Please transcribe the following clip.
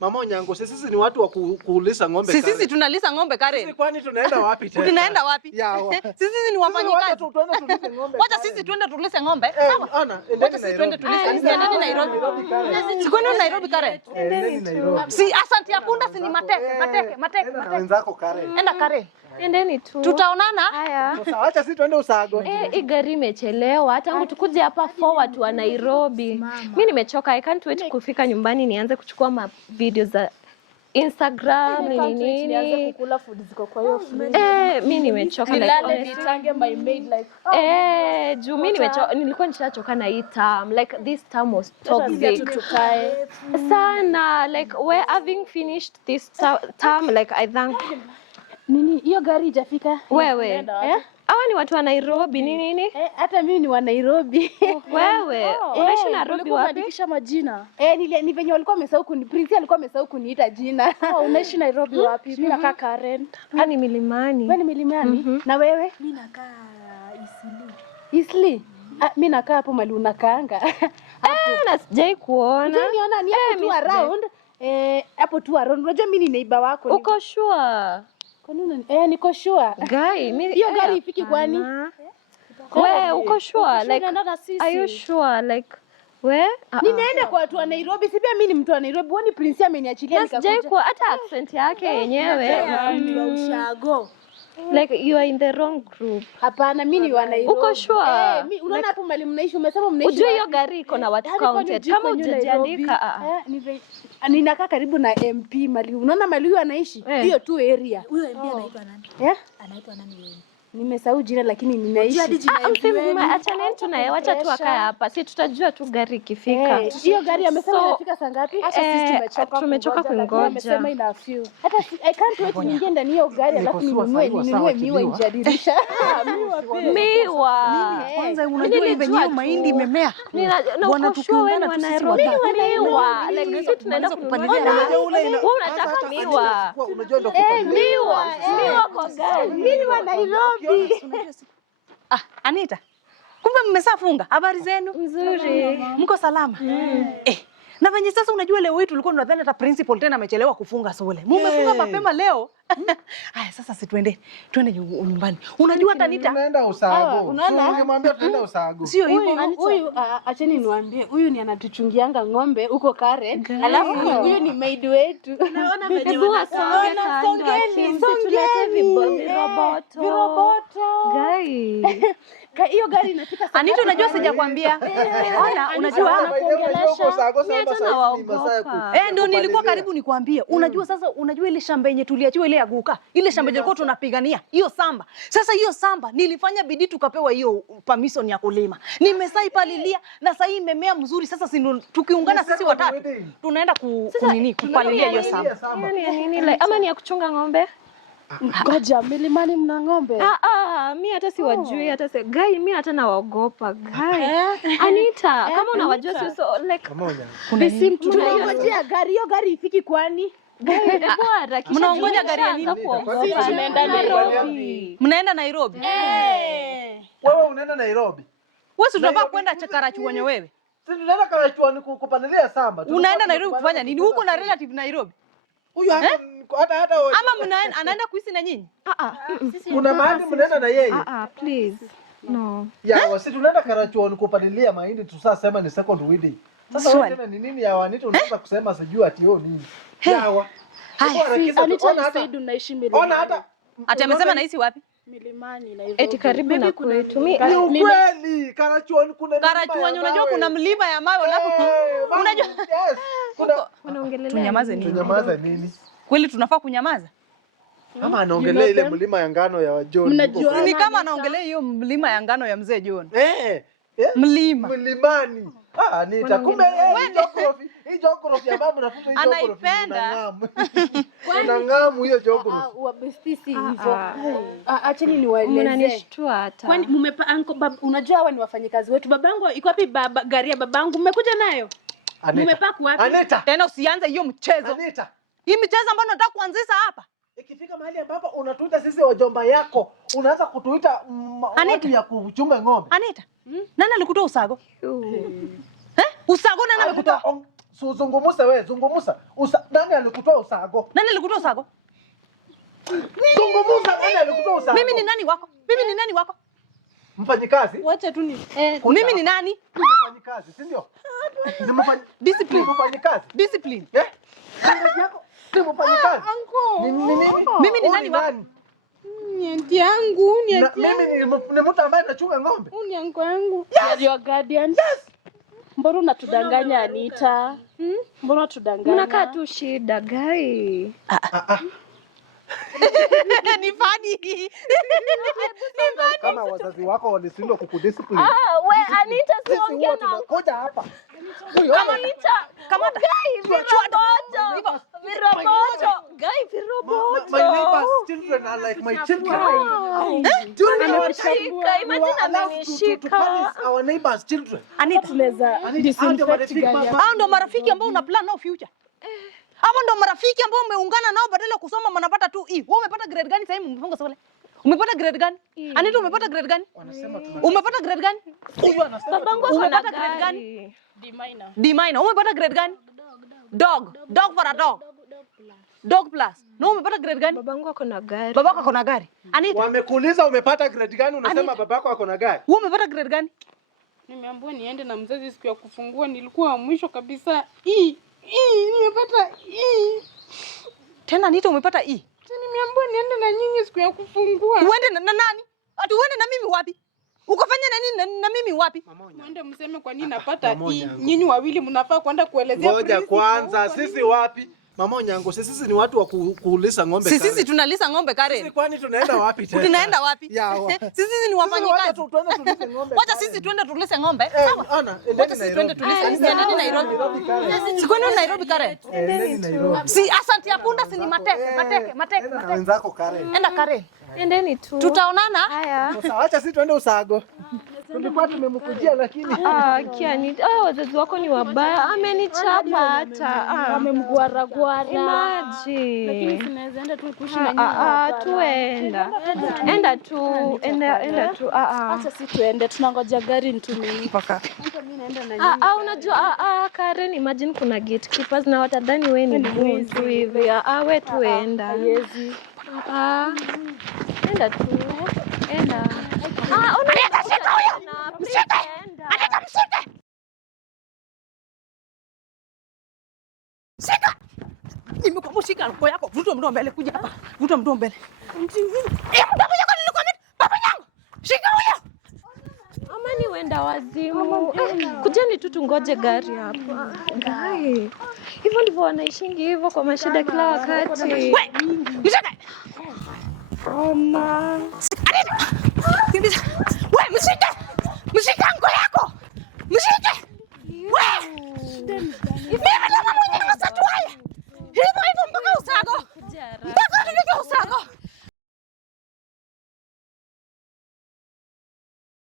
Mama Onyango, sisi ni watu wa kulisa ng'ombe. Sisi tunalisa ng'ombe Karen. Sisi kwani tunaenda wapi tena? Tunaenda wapi? Sisi ni wafanyikazi. Wacha sisi tuende tulise ng'ombe. Sawa? Ana, endeni Nairobi. Endeni Nairobi. Sikwenda Nairobi Karen. Endeni Nairobi. Si asante ya punda si ni mateke. Na wenzako Karen. Enda Karen. Endeni tu. Tutaonana. Haya. Sasa acha sisi tuende Usago. Hii gari imechelewa. Tangu tukuje hapa forward wa Nairobi. Mimi nimechoka. I can't wait kufika nyumbani nianze kuchukua video za Instagram nini. Nianze kukula food ziko kwa hiyo fridge. Mimi nimechoka Nilale nitange my maid like. Juu mimi nimechoka, nilikuwa nishachoka na hii term. Like this term was toxic. Sana like we're having finished this term like I thank Nini hiyo gari haijafika? Wewe. Hawa ni watu wa Nairobi nini? Hata mimi ni wa Nairobi. Wewe, unaishi Nairobi wapi? Kuandikisha majina. Ni venye walikuwa wamesahau Prince alikuwa amesahau kuniita jina. Unaishi Nairobi wapi? Mimi nakaa Karen. Ni Milimani. Wewe ni Milimani? Na wewe? Mimi nakaa Isli. Mimi nakaa hapo mali unakaanga. Na sijai kuona. Niona ni hapo tu around. Hapo tu around. Unajua mimi ni neighbor wako. Uko sure? Kwa nini? Niko sure. Guy, mimi hiyo gari ifiki kwani? Wewe uko sure? Like are you sure like we? Ninaenda kwa watu wa Nairobi. Si pia mimi ni mtu wa Nairobi. Wani Prince ameniachilia nikakuja. Sijai kuwa hata accent yake yenyewe. mtu wa Ushago. Like you are in the wrong group. Hapana, mimi ni wa Nairobi. Uko sure? Mimi unaona hapo mali mnaishi, umesema mnaishi. Unajua hiyo gari iko na watu counted. Kama hujajiandika ninakaa karibu na MP mali. Unaona mali huyu anaishi? Hiyo tu area. Huyo MP anaitwa nani? Anaitwa nani wewe? Nimesahau jina lakini ninaishi. Achana tunaye, wacha tu akae hapa. Si tutajua tu gari ikifika. Hiyo gari amesema inafika saa ngapi? Hata sisi tumechoka kungoja. Amesema ina few. Hata I can't wait niingie ndani hiyo gari alafu ninunue miwa nje ya dirisha. Miwa. Kwanza unajua venye mahindi imemea. Bwana tukiungana tu sisi watatu. Miwa. Like sisi tunaenda kupalilia. Wewe unataka miwa. Unajua ndio kupalilia. Miwa kwa gari. Mimi wa Nairobi. Anita. Kumbe mmesafunga. Habari zenu? Nzuri. Mko salama? Na venye sasa unajua leo wetu tulikuwa tunadhani hata principal tena amechelewa kufunga shule. Mumefunga mapema leo. Haya sasa si twende nyumbani. Unajua hata Anita tunaenda Usago. Ungemwambia tunaenda Usago. Sio hivyo. Huyu acheni niwaambie, huyu ni anatuchungianga ng'ombe huko Karen. Alafu huyu ni maid wetu. Naona venye songeni. Viroboto. Guy. Hiyo gari inafika sana. Anita unajua sijakwambia. Ona unajua ndio nilikuwa karibu nikwambie. Unajua sasa unajua ile shamba yenye tuliachiwa ile aguka. Ile shamba ilikuwa tunapigania. Hiyo samba. Sasa hiyo samba nilifanya bidii tukapewa hiyo permission ya kulima. Nimesaipalilia na sasa hii imemea mzuri. Sasa tukiungana sisi watatu tunaenda kupalilia hiyo samba. Nini like ama ni ya kuchunga ng'ombe? Ngoja Milimani mna ng'ombe? Mimi hata siwajui hata Guy mimi hata nawaogopa Guy. Anita, kama unawajua sio like tunangojea gari hiyo gari ifiki kwani? Mnaongoja gari ya nini? Tunaenda Nairobi. Mnaenda Nairobi? Wewe unaenda Nairobi? Wewe unataka kwenda Karachuonyo wewe? Sisi tunaenda Karachuonyo kupalilia samba. Unaenda Nairobi kufanya nini? Huko na relative Nairobi? Huyu hata ama anaenda kuishi na nyinyi? Kuna mahali mnaenda na yeye? Please. No. Sisi tunaenda Karachuonyo kupalilia mahindi tusasema ni second wedding. Sasa wewe tena ni nini ya Anita unaweza kusema sijui ati nini? Yawa. Anita said unaishi Milimani. Ona hata amesema naishi wapi? Milimani Nairobi. Eti karibu na kwetu. Ni ukweli Karachuonyo kuna Karachuonyo unajua kuna mlima ya mawe alafu unajua unaongelea. Tunyamaze nini? Kweli tunafaa kunyamaza? Kama anaongelea ile mlima ya ngano ya John. Ni kama anaongelea hiyo mlima ya ngano ya mzee John. Mlimani. Anita kumbe hii geography ambayo mnafunza hii geography anaipenda. Unangamu hiyo geography. Wabestisi hivyo. Acheni niwaeleze. Mnanishtua hata. Kwani unajua hawa ni wafanyikazi wetu. Babangu iko wapi gari ya babangu? Mmekuja nayo? Mmepaka wapi? Anita. Tena usianze hiyo mchezo. Anita. Hii mchezo ambayo unataka kuanzisha hapa. Ikifika mahali ambapo unatuita sisi wajomba yako, unaanza kutuita watu ya kuchunga ng'ombe. Anita. Nani alikutoa Usago? Usago nani amekutoa? Zungumuza wewe, zungumuza. Nani alikutoa usago? Nani alikutoa usago? Zungumuza, nani alikutoa usago? Mimi ni nani wako? Mimi ni nani wako? Mfanyikazi? Wacha tu ni Mimi ni nani? Mfanyikazi, si ndio? Discipline. Mfanyikazi. Discipline. Shangazi yako si mfanyikazi. Mimi ni nani wako? ni auntie yangu, ni auntie yangu. Mimi ni mtu ambaye anachunga ng'ombe. Ni uncle yangu. Your guardian. Mbona unatudanganya Anita? Mbona unatudanganya? Mnakaa tu shida gai. Ni funny. Kama wazazi wako walishindwa kukudiscipline. We Anita siongea na Tunakuja hapa. Kama viroboto. Gai viroboto. My neighbor's children are like my children. Ameshika, imagine amenishika. Our neighbor's children. Anita, hao ndo marafiki ambao una plan nao future. Hapo ndo marafiki ambao umeungana nao badala ya kusoma mnapata tu E. Wewe umepata grade gani sasa hivi mfunga shule? Umepata grade gani? Anita umepata grade gani? Umepata grade gani? Babangu umepata grade gani? D minor. Umepata grade gani? Dog for a dog. Dog plus. Na umepata grade gani? Babangu ako na gari. Babako ako na gari. Anita, Wamekuuliza umepata grade gani, unasema babako ako na gari. wewe umepata grade gani? Nimeambiwa niende na mzazi siku ya kufungua, nilikuwa wa mwisho kabisa. Nimepata Tena Anita umepata E. Nimeambiwa niende na nyinyi siku ya kufungua. Uende na nani? Ati uende na mimi wapi? Ukafanya nini na mimi wapi? Mwende mseme kwa nini napata E. Nyinyi wawili mnafaa kwenda kuelezea Ngoja kwanza, sisi wapi? Mama Onyango, sisi ni watu wa kuuliza ng'ombe Karen. Sisi tunalisa ng'ombe Karen. Sisi kwani tunaenda wapi tena? Tunaenda wapi? Sisi ni wafanyikazi. Wacha sisi tuende tulise ng'ombe. Sawa? Ana, Wacha sisi tuende tulise. Endeni Nairobi. Sikwenda Nairobi Karen. Endeni Nairobi. Si asante ya punda si ni mateke. Na wenzako Karen. Enda Karen. Endeni tu. Tutaonana. Haya. Sasa acha sisi tuende usago. Tulikuwa tumemkujia lakini Kiani, wazazi wako ni wabaya. Amenichapa hata. amemgwaragwara. Imagine. Lakini tunaweza enda tu kuishi na nyinyi. Tuenda. Enda tu. Acha si tuende, tunangoja gari nitumie. Paka. Mimi naenda na nyinyi. Unajua Karen, imagine kuna gatekeepers na watadhani wewe ni mtu hivi. We tuenda. Yezi. Enda tu. Enda. Shika huyo. Mshike. Anita mshike. Shika. Nimekushika mkono yako. Vuta mdomo mbele kuja hapa. Vuta mdomo mbele. Mdomo yako nilikwambia. Baba yangu. Shika huyo. Ama ni wenda wazimu. Kujeni tu tungoje gari hapa. Gai. Hivyo ndivyo wanaishingi hivyo kwa mashida kila wakati. Wewe. Mshike. Mama. Anita. Wewe mshike. Mshike mkono yako. Mshike. Wewe.